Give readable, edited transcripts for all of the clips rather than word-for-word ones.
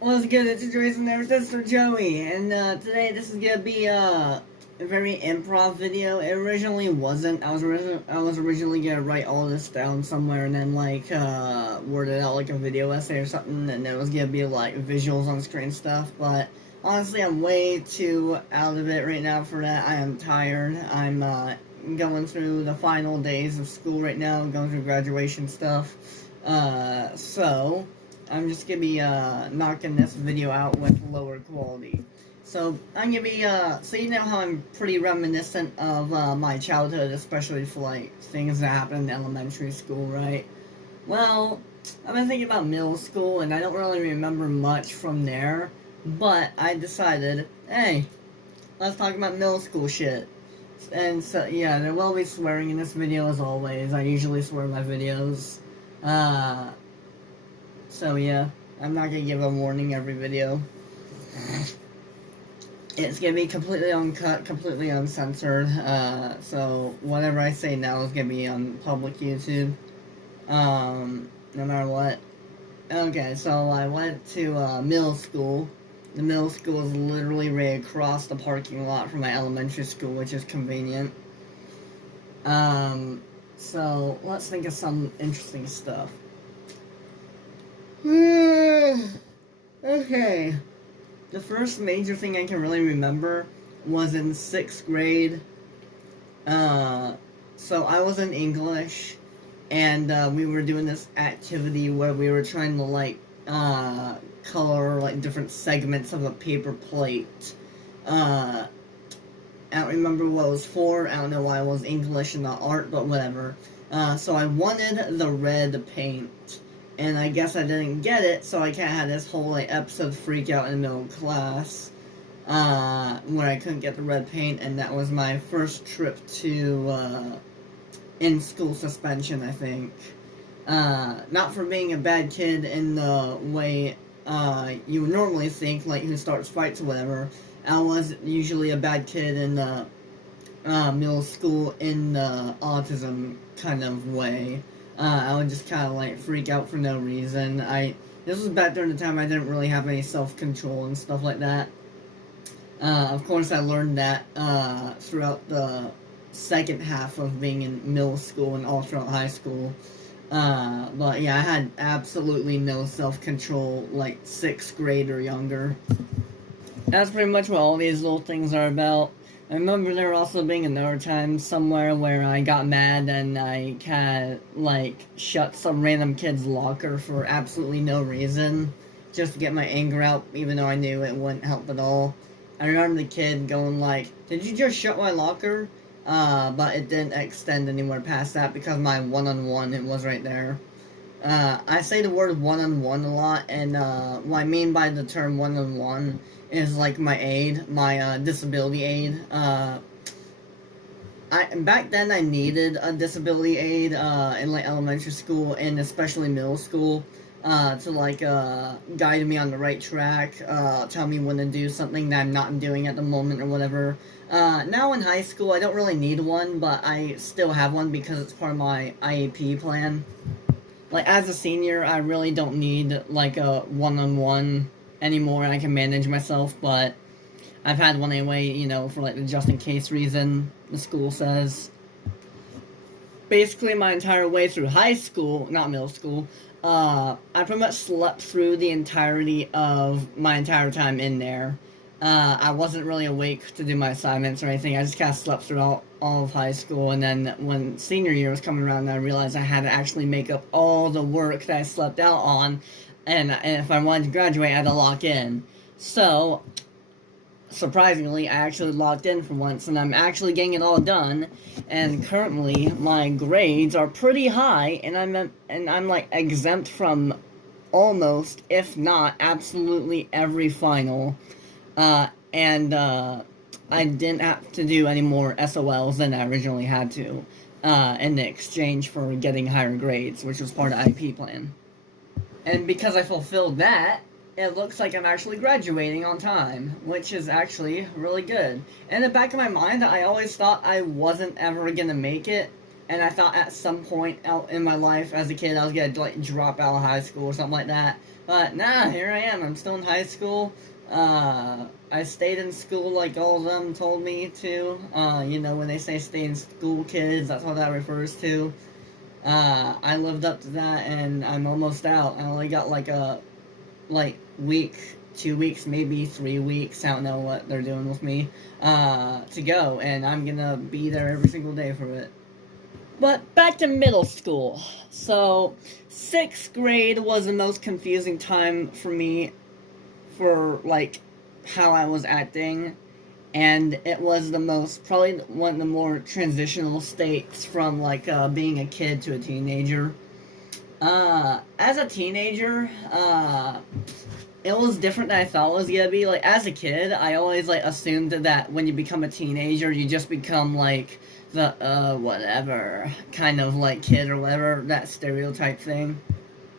What's good? It's Jason there, Sister Joey, and today this is gonna be a very improv video. It originally wasn't. I was originally gonna write all this down somewhere and then word it out like a video essay or something, and it was gonna be like visuals on screen stuff. But honestly, I'm way too out of it right now for that. I am tired. I'm going through the final days of school right now, going through graduation stuff. So I'm just gonna be knocking this video out with lower quality. So I'm gonna be so you know how I'm pretty reminiscent of my childhood, especially for like things that happened in elementary school, right? Well, I've been thinking about middle school and I don't really remember much from there, but I decided, hey, let's talk about middle school shit. And so yeah, there will be swearing in this video as always. I usually swear in my videos. Uh so yeah, I'm not gonna give a warning every video. It's gonna be completely uncut, completely uncensored. So whatever I say now is gonna be on public YouTube. No matter what. Okay, so I went to middle school. The middle school is literally right across the parking lot from my elementary school, which is convenient. So let's think of some interesting stuff. Okay. The first major thing I can really remember was in 6th grade. So I was in English, and we were doing this activity where we were trying to color like different segments of a paper plate. I don't remember what it was for. I don't know why it was English and not art, but whatever. So I wanted the red paint, and I guess I didn't get it, so I kind of had this whole episode freak out in the middle of class, where I couldn't get the red paint, and that was my first trip to in-school suspension, I think. Not for being a bad kid in the way you would normally think, like who starts fights or whatever. I was usually a bad kid in the middle school in the autism kind of way. I would just kind of freak out for no reason. This was back during the time I didn't really have any self-control and stuff like that. Of course, I learned that throughout the second half of being in middle school and all throughout high school. But yeah, I had absolutely no self-control, like 6th grade or younger. That's pretty much what all these little things are about. I remember there also being another time somewhere where I got mad and I kind of, shut some random kid's locker for absolutely no reason. Just to get my anger out, even though I knew it wouldn't help at all. I remember the kid going did you just shut my locker? But it didn't extend anywhere past that because my one-on-one, it was right there. I say the word one-on-one a lot, and what I mean by the term one-on-one is my aid, my disability aid. Back then I needed a disability aid in elementary school and especially middle school to guide me on the right track, tell me when to do something that I'm not doing at the moment or whatever. Now in high school I don't really need one, but I still have one because it's part of my IEP plan. As a senior, I really don't need a one-on-one anymore. I can manage myself, but I've had one anyway, for the just in case reason, the school says. Basically, my entire way through high school, not middle school, I pretty much slept through the entirety of my entire time in there. I wasn't really awake to do my assignments or anything. I just kind of slept through all of high school, and then when senior year was coming around, I realized I had to actually make up all the work that I slept out on, and if I wanted to graduate, I had to lock in. So, surprisingly, I actually locked in for once, and I'm actually getting it all done, and currently, my grades are pretty high, and I'm exempt from almost, if not absolutely every final. I didn't have to do any more SOLs than I originally had to, in exchange for getting higher grades, which was part of IP plan. And because I fulfilled that, it looks like I'm actually graduating on time, which is actually really good. In the back of my mind, I always thought I wasn't ever gonna make it, and I thought at some point out in my life as a kid I was gonna like drop out of high school or something like that. But nah, here I am. I'm still in high school. I stayed in school like all of them told me to. When they say stay in school, kids, that's what that refers to. I lived up to that, and I'm almost out. I only got like a week, 2 weeks, maybe 3 weeks. I don't know what they're doing with me. To go, and I'm gonna be there every single day for it. But back to middle school. So, sixth grade was the most confusing time for me for like how I was acting, and it was the most probably one of the more transitional states from like being a kid to a teenager. As a teenager, it was different than I thought it was gonna be. Like as a kid, I always like assumed that when you become a teenager, you just become like the whatever kind of like kid or whatever, that stereotype thing.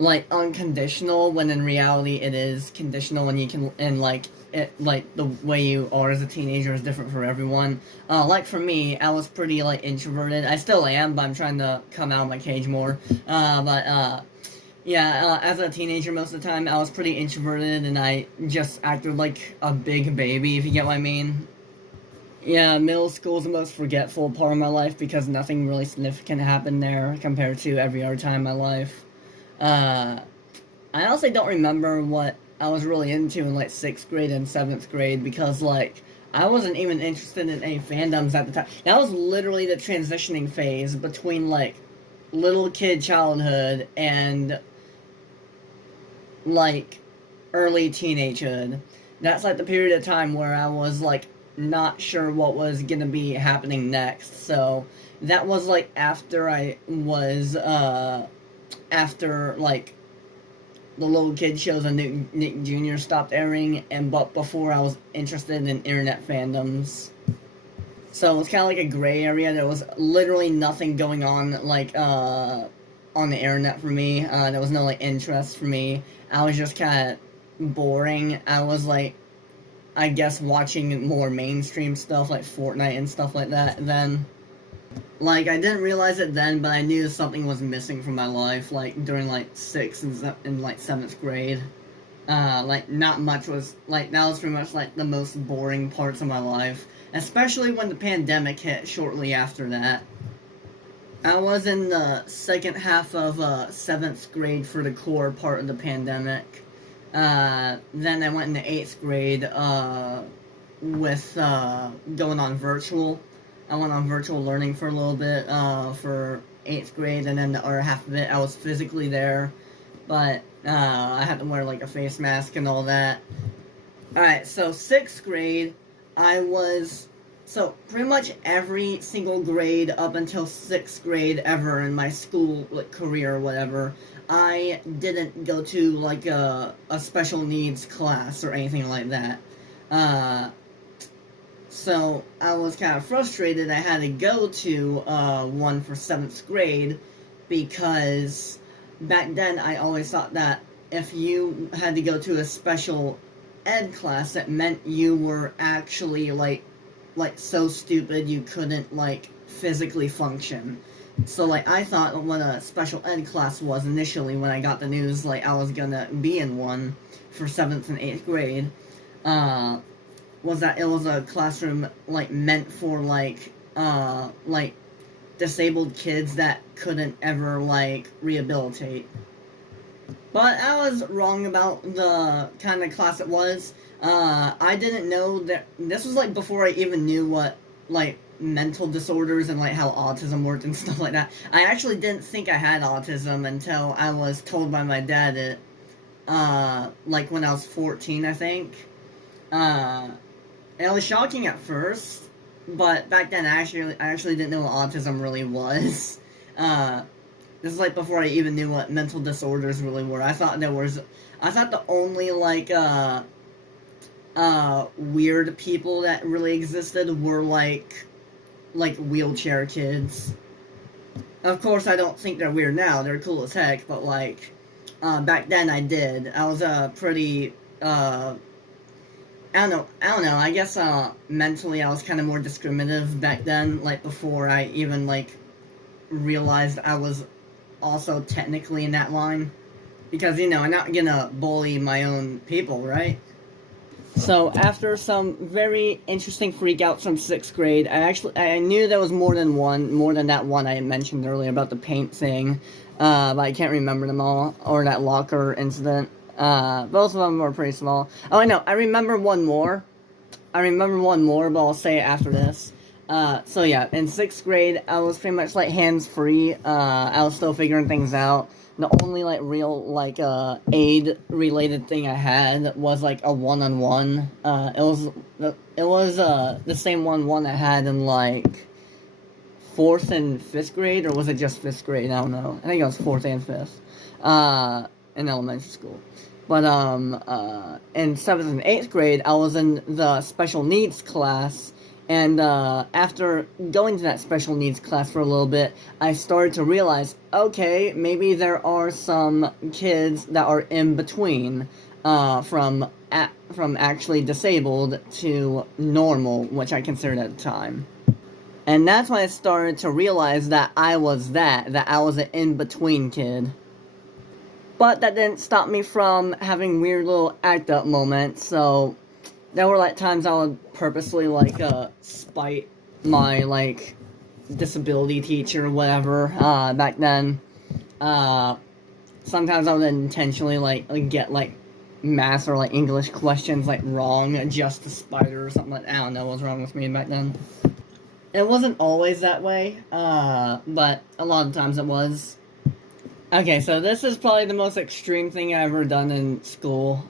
Like unconditional, when in reality it is conditional, and you can, and like it, like the way you are as a teenager is different for everyone. Like for me, I was pretty like introverted. I still am, but I'm trying to come out of my cage more. As a teenager, most of the time I was pretty introverted, and I just acted like a big baby, if you get what I mean. Yeah, middle school's the most forgetful part of my life because nothing really significant happened there compared to every other time in my life. Uh, I honestly don't remember what I was really into in like sixth grade and seventh grade because like I wasn't even interested in any fandoms at the time. That was literally the transitioning phase between like little kid childhood and like early teenagehood. That's like the period of time where I was like not sure what was gonna be happening next. So that was like after like the little kid shows on Nick Jr. stopped airing, and but before I was interested in internet fandoms. So it was kind of like a gray area. There was literally nothing going on like on the internet for me. There was no like interest for me. I was just kind of boring. I was like, I guess, watching more mainstream stuff like Fortnite and stuff like that. Then, like, I didn't realize it then, but I knew something was missing from my life. Like during like sixth and like seventh grade. Like not much was like that was pretty much like the most boring parts of my life, especially when the pandemic hit shortly after that. I was in the second half of seventh grade for the core part of the pandemic. Then I went into eighth grade with going on virtual. I went on virtual learning for a little bit for eighth grade, and then the other half of it I was physically there, but I had to wear like a face mask and all that. Alright, so sixth grade, I was. So, pretty much every single grade up until sixth grade ever in my school like, career or whatever, I didn't go to like a special needs class or anything like that. So, I was kind of frustrated I had to go to one for seventh grade because back then I always thought that if you had to go to a special ed class, it meant you were actually like so stupid you couldn't like physically function. So like I thought what a special ed class was initially when I got the news like I was gonna be in one for seventh and eighth grade, was that it was a classroom like meant for like disabled kids that couldn't ever like rehabilitate. But I was wrong about the kind of class it was. I didn't know that this was like before I even knew what like mental disorders and like how autism worked and stuff like that. I actually didn't think I had autism until I was told by my dad it like when I was 14, I think. It was shocking at first, but back then I actually didn't know what autism really was. This is like before I even knew what mental disorders really were. I thought the only like weird people that really existed were like wheelchair kids. Of course, I don't think they're weird now. They're cool as heck, but like back then I did. I was pretty I don't know. I guess mentally I was kind of more discriminative back then. Like before I even like realized I was also technically in that line. Because, I'm not gonna bully my own people, right? So after some very interesting freakouts from 6th grade, I knew there was more than that one I mentioned earlier about the paint thing, but I can't remember them all, or that locker incident. Both of them were pretty small. Oh, I know, I remember one more, but I'll say it after this. So yeah, in 6th grade, I was pretty much, like, hands-free. I was still figuring things out. The only, like, real, like, aid-related thing I had was, like, a one-on-one. It was the same one I had in, like, 4th and 5th grade, or was it just 5th grade? I don't know. I think it was 4th and 5th, in elementary school. But, in 7th and 8th grade, I was in the special needs class, and, after going to that special needs class for a little bit, I started to realize, okay, maybe there are some kids that are in between, from actually disabled to normal, which I considered at the time. And that's when I started to realize that I was that I was an in-between kid. But that didn't stop me from having weird little act-up moments, so there were, like, times I would purposely, like, spite my, like, disability teacher or whatever, back then. Sometimes I would intentionally, like get, like, math or, like, English questions, like, wrong just to spite her or something like that. I don't know what was wrong with me back then. It wasn't always that way, but a lot of times it was. Okay, so this is probably the most extreme thing I've ever done in school.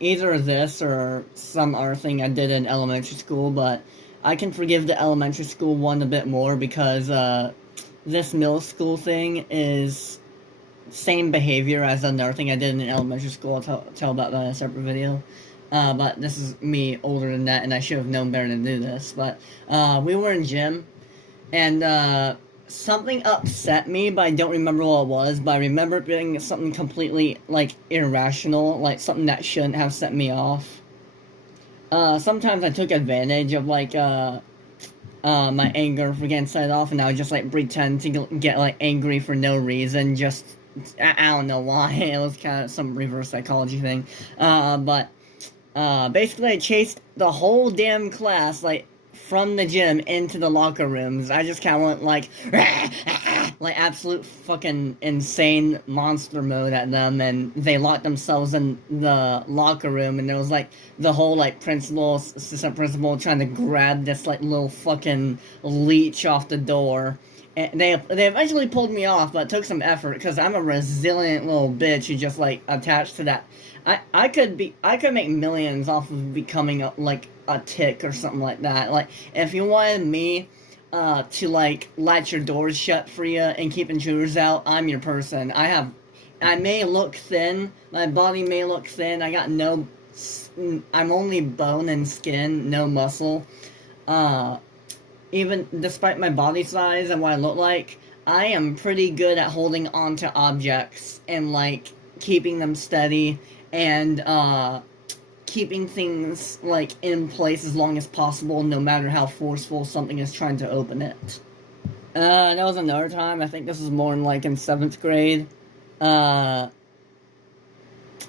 Either this or some other thing I did in elementary school, but I can forgive the elementary school one a bit more because, this middle school thing is same behavior as another thing I did in elementary school. I'll tell about that in a separate video. But this is me older than that, and I should have known better to do this. But, we were in gym, and, something upset me, but I don't remember what it was, but I remember it being something completely, like, irrational, like, something that shouldn't have set me off. Sometimes I took advantage of, like, my anger for getting set off, and I would just, like, pretend to get, like, angry for no reason, just, I don't know why, it was kind of some reverse psychology thing, but basically I chased the whole damn class, like, from the gym into the locker rooms. I just kind of went like absolute fucking insane monster mode at them, and they locked themselves in the locker room, and there was like the whole like assistant principal trying to grab this like little fucking leech off the door. And they eventually pulled me off, but it took some effort because I'm a resilient little bitch who just like attached to that. I could make millions off of becoming like a tick or something like that. Like, if you wanted me to like latch your doors shut for you and keep intruders out, I'm your person. I may look thin, my body may look thin, I'm only bone and skin, no muscle. Even despite my body size and what I look like, I am pretty good at holding on to objects and like keeping them steady and keeping things, like, in place as long as possible, no matter how forceful something is trying to open it. That was another time, I think this was more in, like, in 7th grade. There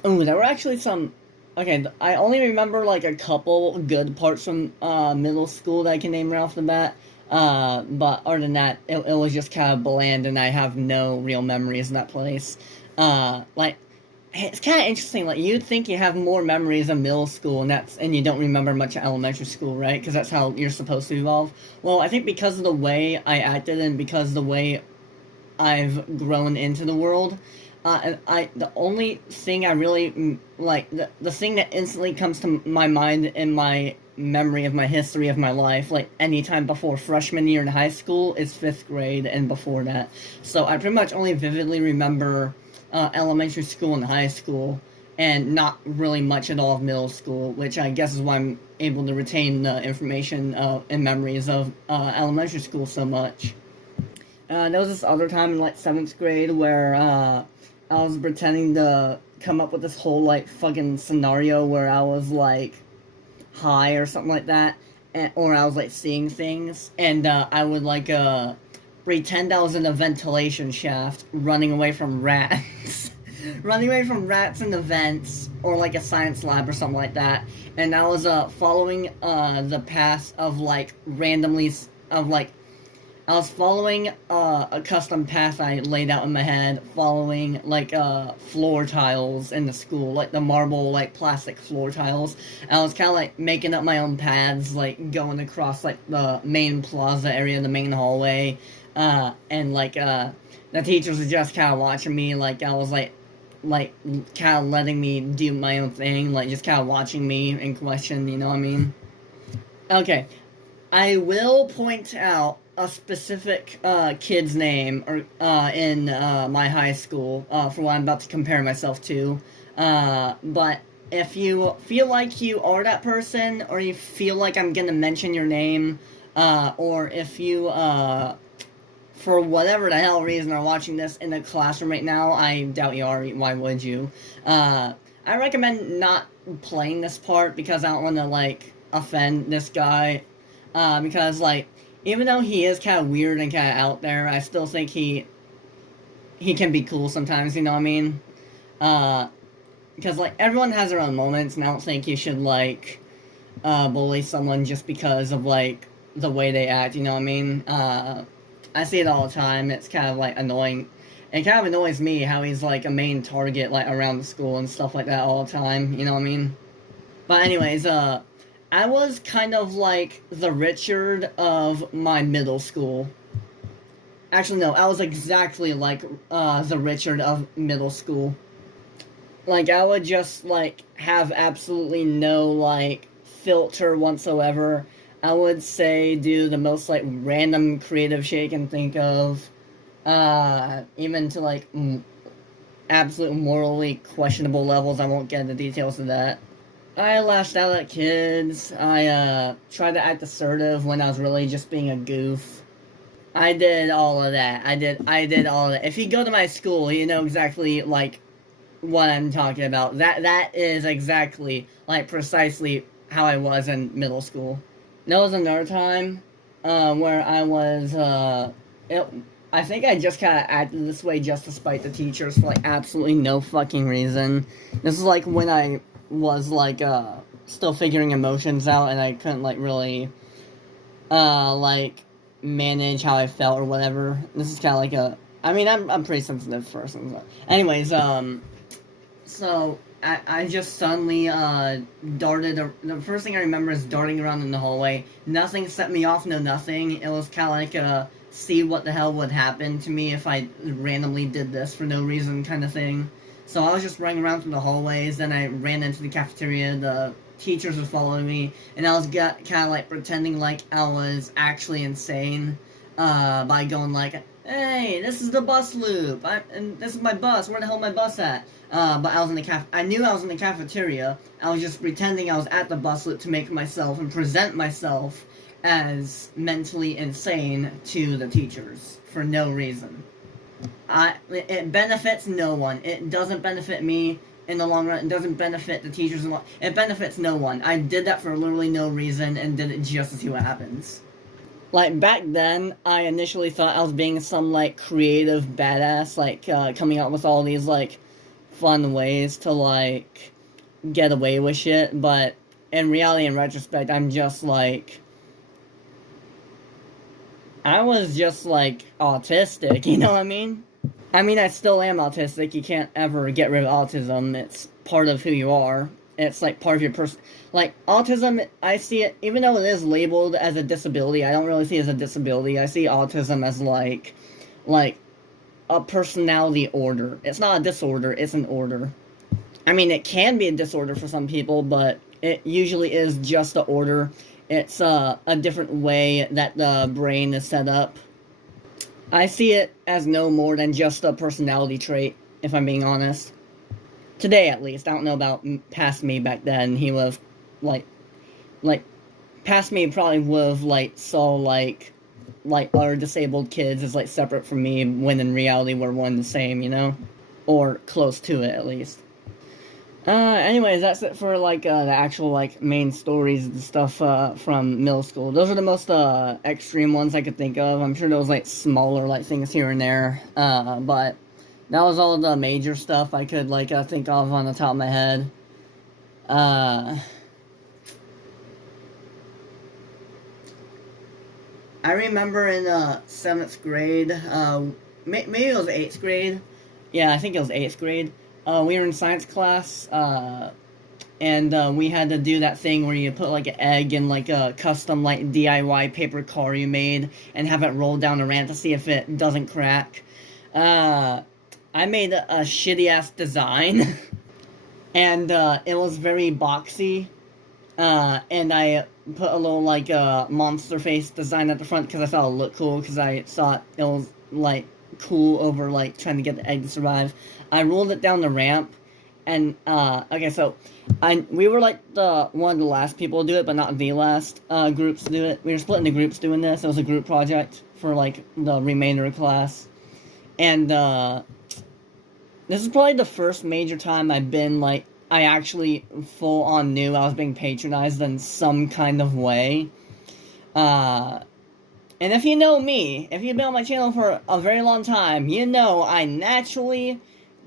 were actually some, okay, I only remember, like, a couple good parts from, middle school that I can name right off the bat. But other than that, it was just kind of bland, and I have no real memories in that place. Like, it's kind of interesting, like, you'd think you have more memories of middle school, and you don't remember much of elementary school, right? Because that's how you're supposed to evolve. Well, I think because of the way I acted, and because of the way I've grown into the world, the only thing I really, like, the thing that instantly comes to my mind in my memory of my history of my life, like, anytime before freshman year in high school, is 5th grade and before that. So I pretty much only vividly remember elementary school and high school, and not really much at all of middle school, which I guess is why I'm able to retain the information and memories of elementary school so much. There was this other time in, like, 7th grade where I was pretending to come up with this whole, like, fucking scenario where I was, like, high or something like that, or I was, like, seeing things, and I would, like, pretend I was in a ventilation shaft running away from rats. Running away from rats in the vents, or like a science lab or something like that. And I was following the path of like randomly, of like, I was following a custom path I laid out in my head, following like floor tiles in the school, like the marble, like plastic floor tiles. And I was kind of like making up my own paths, like going across like the main plaza area, the main hallway, and like the teachers were just kind of watching me, like I was like kind of letting me do my own thing, like just kind of watching me in question, you know what I mean? Okay, I will point out a specific kid's name or in my high school for what I'm about to compare myself to. But if you feel like you are that person, or you feel like I'm gonna mention your name, or if you for whatever the hell reason are watching this in the classroom right now, I doubt you are. Why would you? I recommend not playing this part because I don't want to like offend this guy. Because like even though he is kind of weird and kind of out there, I still think he can be cool sometimes. You know what I mean? Because like everyone has their own moments, and I don't think you should like bully someone just because of like the way they act. You know what I mean? I see it all the time. It's kind of like annoying. It kind of annoys me how he's like a main target like around the school and stuff like that all the time. You know what I mean? But anyways, I was kind of like the Richard of my middle school. Actually, no, I was exactly like the Richard of middle school. Like I would just like have absolutely no like filter whatsoever. I would say do the most like random creative shit I can think of, even to like absolute morally questionable levels. I won't get into details of that. I lashed out at kids. I tried to act assertive when I was really just being a goof. I did all of that. I did all of that. If you go to my school, you know exactly like what I'm talking about. That is exactly like precisely how I was in middle school. There was another time where I was, I think I just kind of acted this way just to spite the teachers for, like, absolutely no fucking reason. This is, like, when I was, like, still figuring emotions out and I couldn't, like, really, like, manage how I felt or whatever. This is kind of like I mean, I'm a pretty sensitive person. So. Anyways, so I just suddenly darted. The first thing I remember is darting around in the hallway. Nothing set me off, no nothing. It was kind of like see what the hell would happen to me if I randomly did this for no reason kind of thing. So I was just running around through the hallways, then I ran into the cafeteria, the teachers were following me, and I was kind of like pretending like I was actually insane by going like, hey, this is the bus loop, and this is my bus, where the hell is my bus at? But I was in the I knew I was in the cafeteria. I was just pretending I was at the bus loop to make myself and present myself as mentally insane to the teachers for no reason. It benefits no one. It doesn't benefit me in the long run. It doesn't benefit the teachers. It benefits no one. I did that for literally no reason and did it just to see what happens. Like, back then, I initially thought I was being some, like, creative badass, like, coming up with all these, like, fun ways to, like, get away with shit, but in reality, in retrospect, I'm just, like, I was just, like, autistic, you know what I mean? I mean, I still am autistic. You can't ever get rid of autism. It's part of who you are. It's, like, part of your person. Like, autism, I see it, even though it is labeled as a disability, I don't really see it as a disability. I see autism as, like, a personality order. It's not a disorder, it's an order. I mean, it can be a disorder for some people, but it usually is just an order. It's a different way that the brain is set up. I see it as no more than just a personality trait, if I'm being honest. Today, at least. I don't know about past me back then. He would have, like, past me probably would have, like, saw, like, other disabled kids as, like, separate from me, when in reality we're one and the same, you know? Or close to it, at least. Anyways, that's it for, like, the actual, like, main stories and stuff, from middle school. Those are the most, extreme ones I could think of. I'm sure there was, like, smaller, like, things here and there, but that was all the major stuff I could, like, think of on the top of my head. Uh, I remember in, 7th grade, maybe it was 8th grade. Yeah, I think it was 8th grade. We were in science class, and we had to do that thing where you put like an egg in like a custom like DIY paper car you made and have it roll down a ramp to see if it doesn't crack. Uh, I made a shitty ass design, and it was very boxy. And I put a little like monster face design at the front because I thought it looked cool because I thought it was like cool over like trying to get the egg to survive. I rolled it down the ramp, and okay, so we were like the one of the last people to do it, but not the last groups to do it. We were split into groups doing this. It was a group project for like the remainder of class, and this is probably the first major time I've been like I actually full on knew I was being patronized in some kind of way. Uh, and if you know me, if you've been on my channel for a very long time, you know I naturally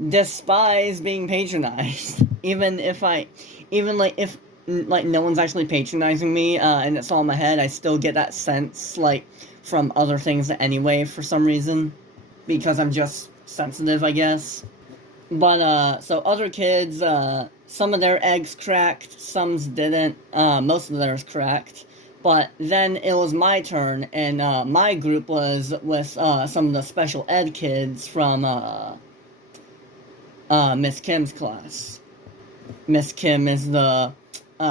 despise being patronized. Even like if like no one's actually patronizing me, and it's all in my head, I still get that sense like from other things anyway for some reason, because I'm just sensitive, I guess. But so other kids, some of their eggs cracked, some's didn't. Most of theirs cracked. But then it was my turn, and my group was with some of the special ed kids from Miss Kim's class. Miss Kim is the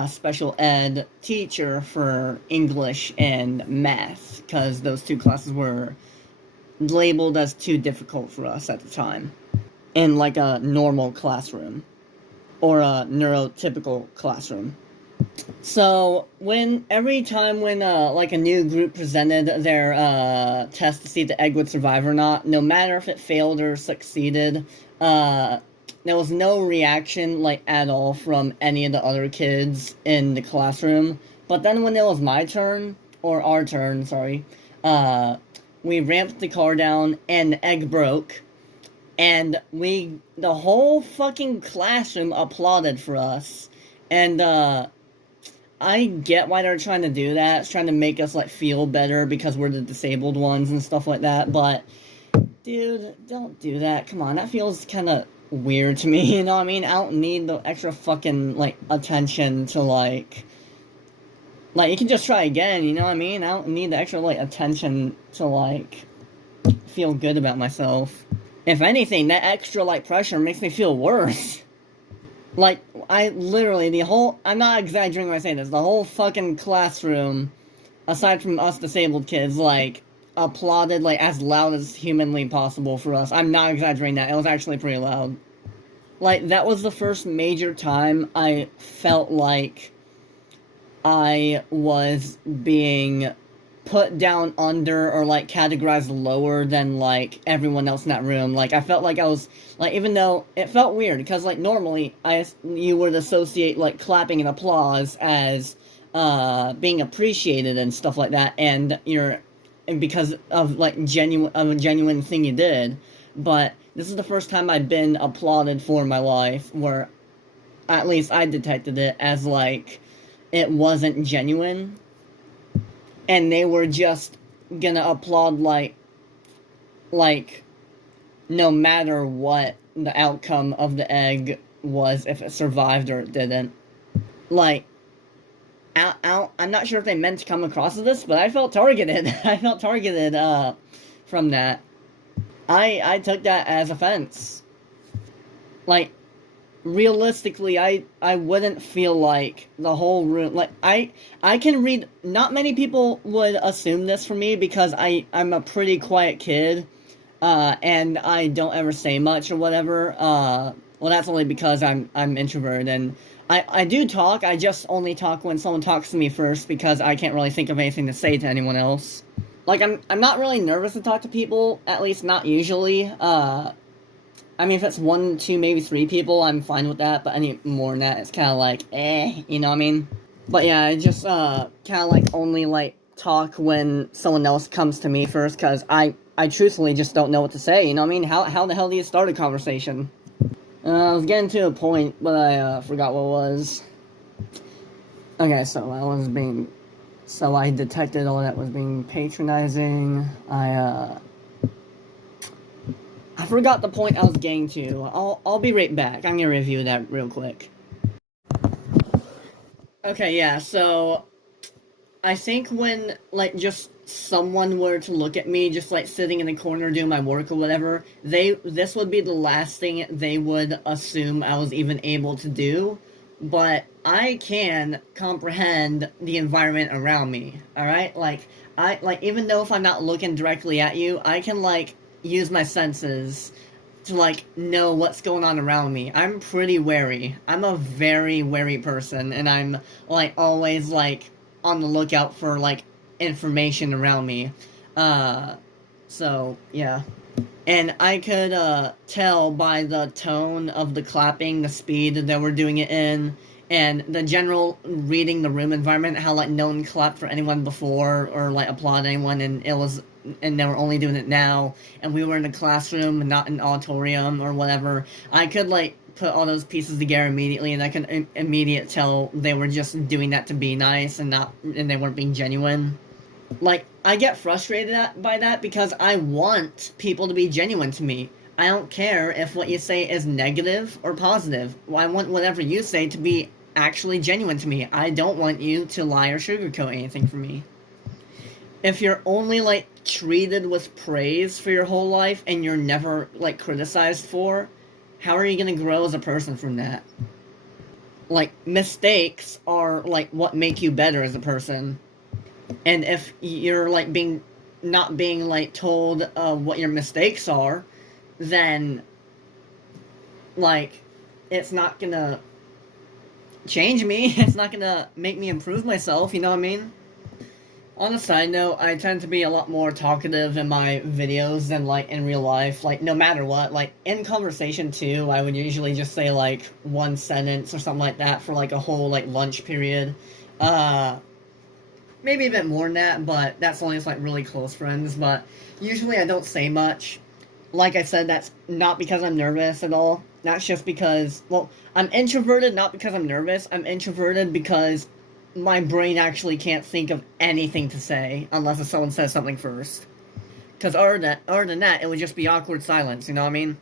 special ed teacher for English and math, because those two classes were labeled as too difficult for us at the time. In like a normal classroom, or a neurotypical classroom. So every time when like a new group presented their test to see if the egg would survive or not, no matter if it failed or succeeded, there was no reaction like at all from any of the other kids in the classroom. But then when it was my turn, or our turn, sorry, we ramped the car down and the egg broke. And the whole fucking classroom applauded for us. And, I get why they're trying to do that. It's trying to make us, like, feel better because we're the disabled ones and stuff like that. But, dude, don't do that. Come on, that feels kind of weird to me, you know what I mean? I don't need the extra fucking, like, attention to, like, you can just try again, you know what I mean? I don't need the extra, like, attention to, like, feel good about myself. If anything, that extra, like, pressure makes me feel worse. Like, I literally, I'm not exaggerating when I say this, the whole fucking classroom, aside from us disabled kids, like, applauded, like, as loud as humanly possible for us. I'm not exaggerating that, it was actually pretty loud. Like, that was the first major time I felt like I was being put down under or like categorized lower than like everyone else in that room. Like I felt like I was like, even though it felt weird because like normally you would associate like clapping and applause as being appreciated and stuff like that, and because of like a genuine thing you did. But this is the first time I've been applauded for in my life where at least I detected it as like it wasn't genuine. And they were just gonna applaud like no matter what the outcome of the egg was, if it survived or it didn't. Like, I'm not sure if they meant to come across as this, but I felt targeted. I felt targeted from that. I took that as offense. Like, realistically, I wouldn't feel like the whole room, like, I can read, not many people would assume this for me because I'm a pretty quiet kid, and I don't ever say much or whatever, well, that's only because I'm introverted, and I do talk, I just only talk when someone talks to me first because I can't really think of anything to say to anyone else. Like, I'm not really nervous to talk to people, at least not usually, I mean, if it's 1, 2, maybe 3 people, I'm fine with that, but any more than that, it's kind of like, you know what I mean? But yeah, I just, kind of like only, like, talk when someone else comes to me first, because I truthfully just don't know what to say, you know what I mean? How the hell do you start a conversation? I was getting to a point, but I, forgot what it was. Okay, so I detected all that was being patronizing. I forgot the point I was getting to. I'll be right back. I'm gonna review that real quick. Okay, yeah, so I think when, like, just someone were to look at me just, like, sitting in the corner doing my work or whatever, this would be the last thing they would assume I was even able to do. But I can comprehend the environment around me, alright? Even though if I'm not looking directly at you, I can, like, use my senses to, like, know what's going on around me. I'm pretty wary. I'm a very wary person, and I'm, like, always, like, on the lookout for, like, information around me. Uh, so, yeah. And I could, tell by the tone of the clapping, the speed that we're doing it in, and the general reading the room environment, how, like, no one clapped for anyone before, or, like, applaud anyone, and they were only doing it now, and we were in a classroom, not an auditorium, or whatever. I could, like, put all those pieces together immediately, and I could immediately tell they were just doing that to be nice, and they weren't being genuine. Like, I get frustrated by that because I want people to be genuine to me. I don't care if what you say is negative or positive. I want whatever you say to be actually genuine to me. I don't want you to lie or sugarcoat anything for me. If you're only, like, treated with praise for your whole life and you're never, like, criticized for, how are you gonna grow as a person from that? Like, mistakes are, like, what make you better as a person. And if you're, like, not being, like, told what your mistakes are, then, like, it's not gonna change me. It's not gonna make me improve myself, you know what I mean? On a side note, I tend to be a lot more talkative in my videos than, like, in real life. Like, no matter what. Like, in conversation, too, I would usually just say, like, one sentence or something like that for, like, a whole, like, lunch period. Maybe a bit more than that, but that's only with, like, really close friends. But usually I don't say much. Like I said, that's not because I'm nervous at all. That's just because, well, I'm introverted not because I'm nervous. I'm introverted because my brain actually can't think of anything to say unless someone says something first. Because other than that, it would just be awkward silence, you know what I mean?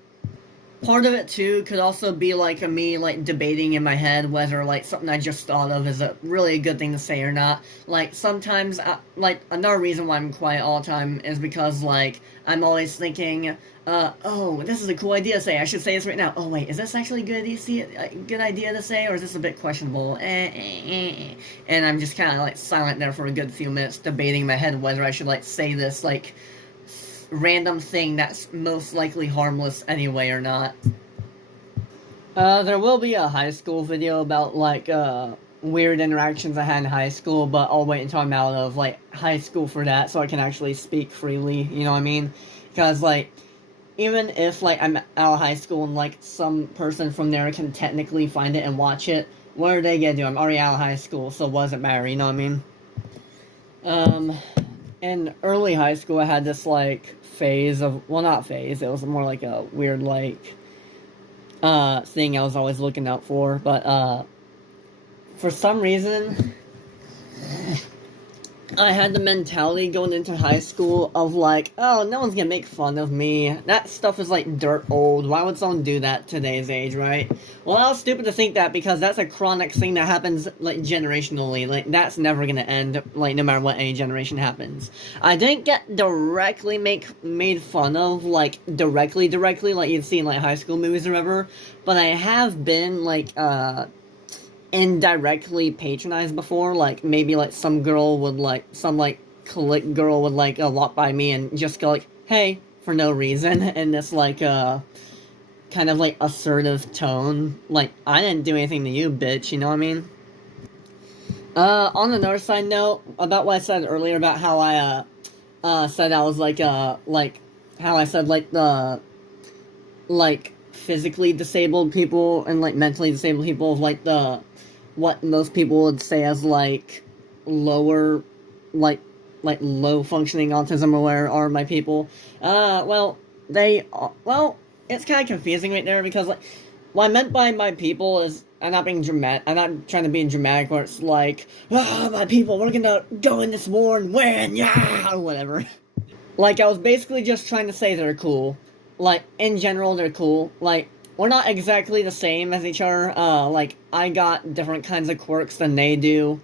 Part of it, too, could also be, like, me, like, debating in my head whether, like, something I just thought of is really a good thing to say or not. Like, sometimes, like, another reason why I'm quiet all the time is because, like, I'm always thinking, oh, this is a cool idea to say. I should say this right now. Oh, wait, is this actually a good idea to say, or is this a bit questionable? And I'm just kind of, like, silent there for a good few minutes, debating in my head whether I should, like, say this, like, random thing that's most likely harmless anyway or not. There will be a high school video about, like, weird interactions I had in high school, but I'll wait until I'm out of, like, high school for that so I can actually speak freely, you know what I mean? Because, like, even if, like, I'm out of high school and, like, some person from there can technically find it and watch it, what are they gonna do? I'm already out of high school, so what does it matter, you know what I mean? In early high school, I had this, like, phase of, well, not phase, it was more like a weird, like, thing I was always looking out for, but, for some reason, I had the mentality going into high school of, like, oh, no one's gonna make fun of me. That stuff is, like, dirt old. Why would someone do that today's age, right? Well, I was stupid to think that because that's a chronic thing that happens, like, generationally. Like, that's never gonna end, like, no matter what any generation happens. I didn't get directly made fun of, like, directly, like you'd see in, like, high school movies or whatever, but I have been, like, indirectly patronized before. Like, maybe, like, some girl would, like, some, like, clique girl would, like, walk by me and just go, like, hey, for no reason, in this, like, kind of, like, assertive tone. Like, I didn't do anything to you, bitch, you know what I mean? On another side note, about what I said earlier about how I, said I was, like, how I said, like, the, like, physically disabled people and like mentally disabled people of like the what most people would say as like lower like low functioning autism or where are my people. Well, it's kind of confusing right there because like what I meant by my people is I'm not being dramatic. I'm not trying to be dramatic where it's like, my people, we're gonna go in this war and win, yeah, or whatever. Like, I was basically just trying to say they're cool. Like, in general, they're cool. Like, we're not exactly the same as each other. Like, I got different kinds of quirks than they do.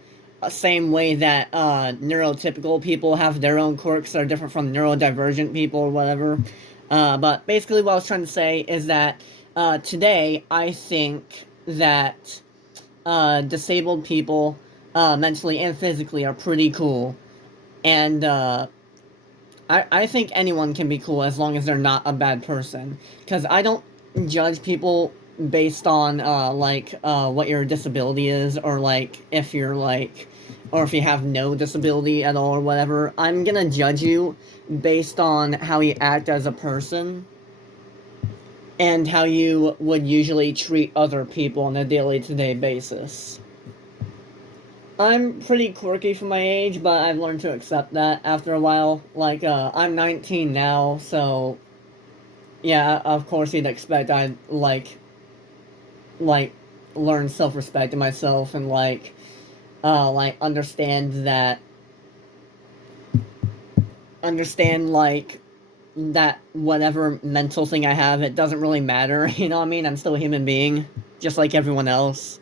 Same way that, neurotypical people have their own quirks that are different from neurodivergent people or whatever. But basically what I was trying to say is that, today, I think that, disabled people, mentally and physically are pretty cool. And, I think anyone can be cool as long as they're not a bad person. Because I don't judge people based on, what your disability is, or, like, if you're, like, or if you have no disability at all or whatever. I'm gonna judge you based on how you act as a person and how you would usually treat other people on a daily-to-day basis. I'm pretty quirky for my age, but I've learned to accept that after a while. Like, I'm 19 now, so yeah, of course you'd expect I'd, like, learn self-respect in myself and, understand, that whatever mental thing I have, it doesn't really matter, you know what I mean? I'm still a human being, just like everyone else.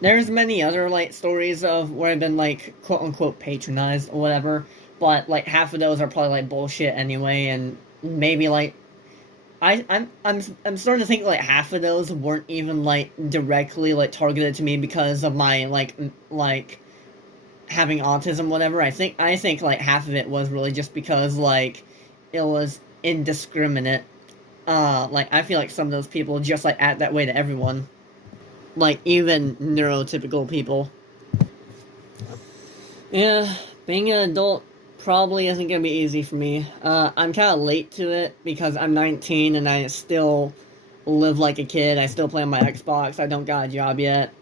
There's many other, like, stories of where I've been, like, quote-unquote patronized or whatever, but, like, half of those are probably, like, bullshit anyway, and maybe, like, I'm starting to think, like, half of those weren't even, like, directly, like, targeted to me because of my, like, having autism, whatever. I think, like, half of it was really just because, like, it was indiscriminate. Like, I feel like some of those people just, like, act that way to everyone. Like, even neurotypical people. Yeah, being an adult probably isn't gonna be easy for me. I'm kind of late to it because I'm 19 and I still live like a kid. I still play on my Xbox. I don't got a job yet.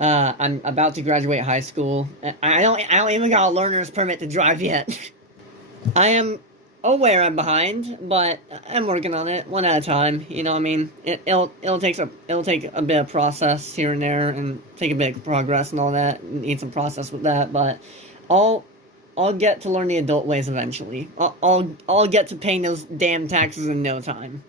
I'm about to graduate high school. I don't even got a learner's permit to drive yet. I am aware I'm behind, but I'm working on it one at a time. You know what I mean? It'll take a bit of process here and there, and take a bit of progress and all that. Need some process with that, but I'll get to learn the adult ways eventually. I'll get to paying those damn taxes in no time.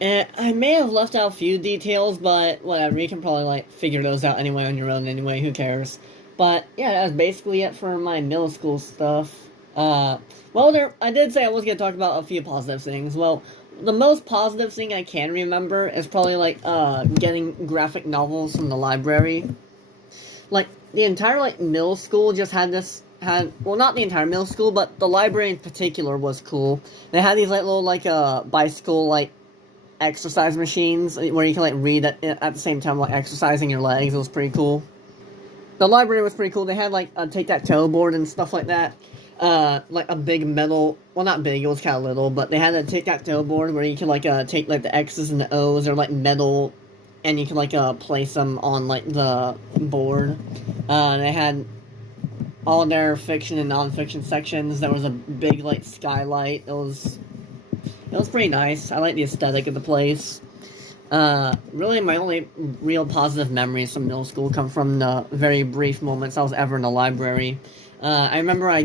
And I may have left out a few details, but whatever. You can probably like figure those out anyway on your own. Anyway, who cares? But yeah, that's basically it for my middle school stuff. I did say I was gonna talk about a few positive things. Well, the most positive thing I can remember is probably like getting graphic novels from the library. Like the entire like middle school just had not the entire middle school, but the library in particular was cool. They had these like little like bicycle like exercise machines where you can like read at the same time like exercising your legs. It was pretty cool. The library was pretty cool. They had like a tic-tac-toe board and stuff like that. Like a big metal, well not big, it was kind of little, but they had a tic-tac-toe board where you can like take like the X's and the O's, or like metal, and you can like place them on like the board. They had all their fiction and non-fiction sections. There was a big like skylight. It was pretty nice. I like the aesthetic of the place. Really my only real positive memories from middle school come from the very brief moments I was ever in the library. I remember I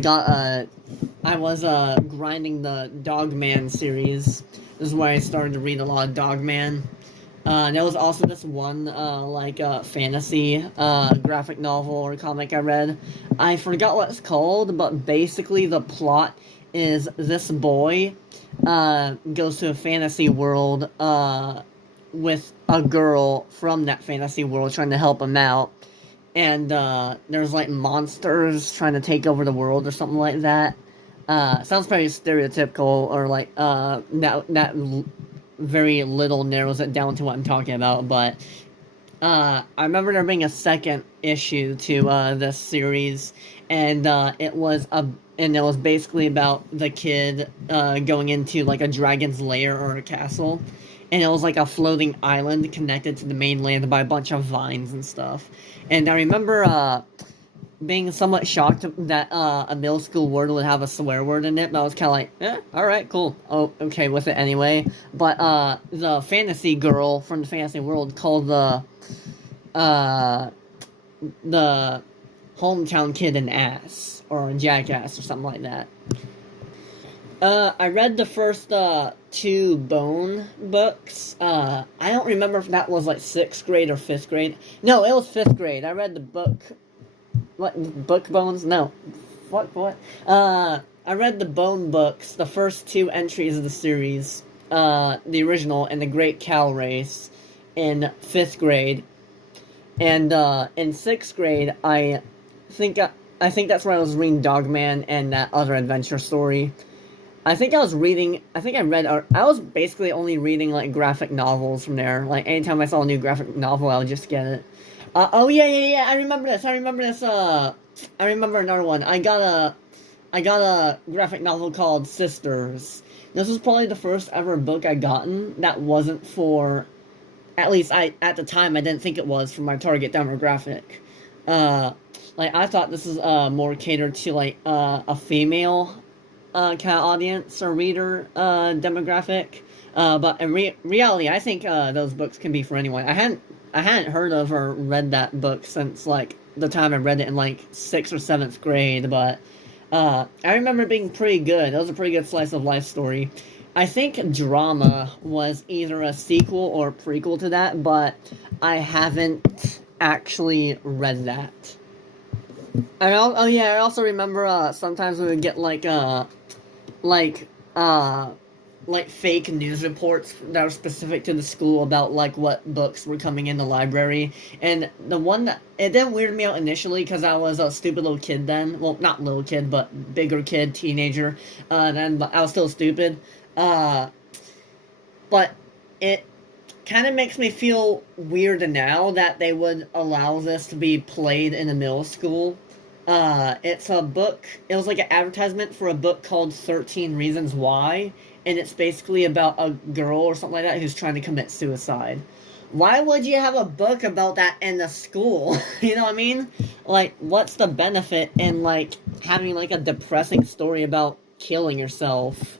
was grinding the Dogman series. This is where I started to read a lot of Dogman. There was also this one, fantasy, graphic novel or comic I read. I forgot what it's called, but basically the plot is this boy, goes to a fantasy world, with a girl from that fantasy world trying to help him out. And, there's, like, monsters trying to take over the world or something like that. Sounds pretty stereotypical, or, like, that very little narrows it down to what I'm talking about, but, I remember there being a second issue to, this series, and, it was basically about the kid, going into, like, a dragon's lair or a castle. and it was like a floating island connected to the mainland by a bunch of vines and stuff. And I remember being somewhat shocked that a middle school word would have a swear word in it, but I was kind of like, alright, cool. Oh, okay with it anyway. But the fantasy girl from the fantasy world called the hometown kid an ass, or a jackass, or something like that. I read the first two Bone books. I don't remember if that was like 6th grade or 5th grade. No, it was 5th grade. I read the book. What? Book Bones? No. What? I read the Bone books, the first 2 entries of the series. The original and the Great Cow Race in 5th grade. And in 6th grade, I think that's where I was reading Dogman and that other adventure story. I was basically only reading, like, graphic novels from there. Like, anytime I saw a new graphic novel, I would just get it. Yeah, I remember this, I remember another one. I got a graphic novel called Sisters. This was probably the first ever book I gotten that wasn't for, at least at the time, I didn't think it was for my target demographic. Like, I thought this was, more catered to, like, a female kind of audience or reader demographic, but in reality, I think those books can be for anyone. I hadn't heard of or read that book since like the time I read it in like 6th or 7th grade, but I remember it being pretty good. It was a pretty good slice of life story. I think Drama was either a sequel or a prequel to that, but I haven't actually read that. I also remember sometimes we would get like fake news reports that were specific to the school about like what books were coming in the library. And the one that it didn't weird me out initially because I was a stupid little kid then. Well, not little kid, but bigger kid, teenager. Then but I was still stupid. But it kind of makes me feel weird now that they would allow this to be played in a middle school. It's a book. It was like an advertisement for a book called 13 Reasons Why, and it's basically about a girl or something like that who's trying to commit suicide. Why would you have a book about that in the school? You know what I mean? Like, what's the benefit in, like, having, like, a depressing story about killing yourself?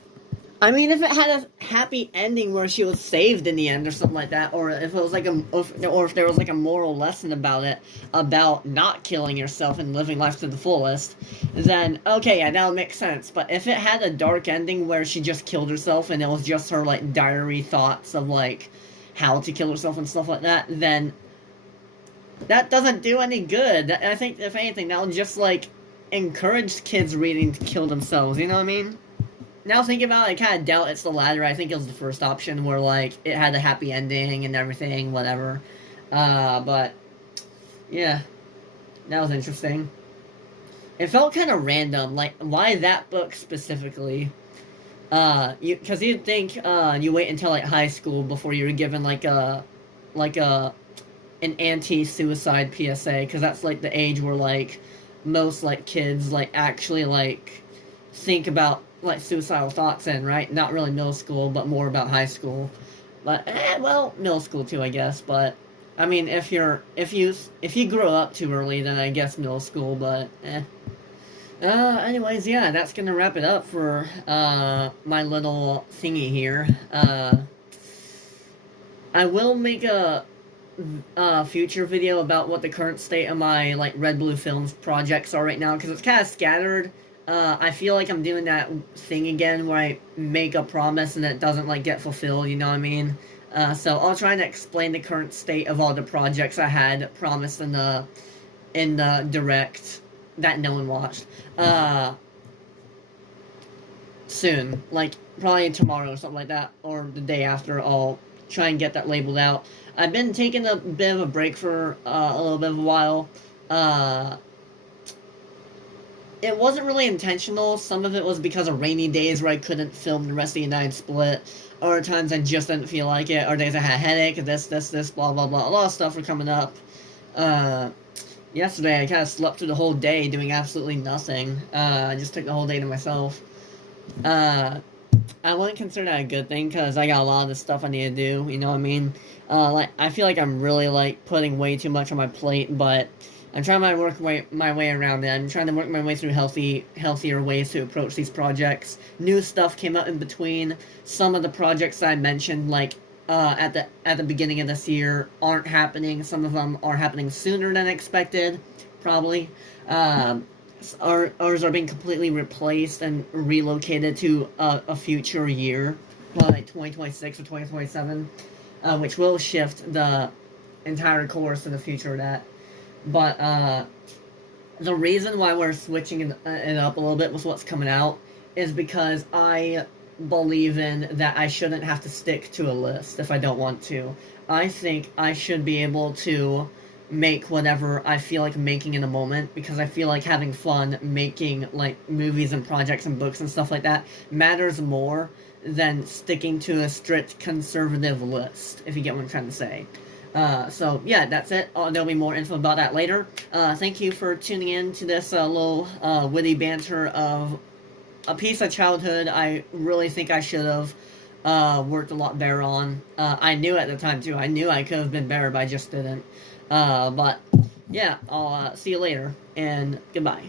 I mean, if it had a happy ending where she was saved in the end or something like that, or if it was like or if there was like a moral lesson about it, about not killing yourself and living life to the fullest, then okay, yeah, that would make sense. But if it had a dark ending where she just killed herself and it was just her like diary thoughts of like how to kill herself and stuff like that, then that doesn't do any good. I think if anything, that'll just like encourage kids reading to kill themselves. You know what I mean? Now thinking about it, I kind of doubt it's the latter. I think it was the first option where, like, it had a happy ending and everything, whatever. But, yeah. That was interesting. It felt kind of random, like, why that book specifically? Because you'd think, you wait until, like, high school before you were given, an anti-suicide PSA, because that's, like, the age where, like, most, like, kids, like, actually, like, think about like suicidal thoughts in, right? Not really middle school, but more about high school. But well, middle school too, I guess. But I mean, if you grow up too early, then I guess middle school. But anyways, yeah, that's gonna wrap it up for my little thingy here. I will make a future video about what the current state of my like Red Blue Films projects are right now, because it's kind of scattered. I feel like I'm doing that thing again where I make a promise and it doesn't, like, get fulfilled, you know what I mean? So I'll try to explain the current state of all the projects I had promised in the direct that no one watched. Soon. Like, probably tomorrow or something like that, or the day after, I'll try and get that labeled out. I've been taking a bit of a break for a little bit of a while. It wasn't really intentional. Some of it was because of rainy days where I couldn't film the rest of the United Split. Or times I just didn't feel like it. Or days I had a headache, this, blah, blah, blah. A lot of stuff were coming up. Yesterday I kind of slept through the whole day doing absolutely nothing. I just took the whole day to myself. I wouldn't consider that a good thing because I got a lot of the stuff I need to do. You know what I mean? Like I feel like I'm really like putting way too much on my plate, but I'm trying to my way around it. I'm trying to work my way through healthier ways to approach these projects. New stuff came up in between. Some of the projects I mentioned, like at the beginning of this year, aren't happening. Some of them are happening sooner than expected, probably. Um, ours are being completely replaced and relocated to a future year, probably like 2026 or 2027, which will shift the entire course in the future of that. But the reason why we're switching it up a little bit with what's coming out is because I believe in that I shouldn't have to stick to a list if I don't want to. I think I should be able to make whatever I feel like making in a moment because I feel like having fun making like movies and projects and books and stuff like that matters more than sticking to a strict conservative list, if you get what I'm trying to say. So yeah, that's it. There'll be more info about that later. Thank you for tuning in to this little witty banter of a piece of childhood I really think I should have worked a lot better on. I knew at the time too. I knew I could have been better, but I just didn't. But yeah, I'll see you later, and goodbye.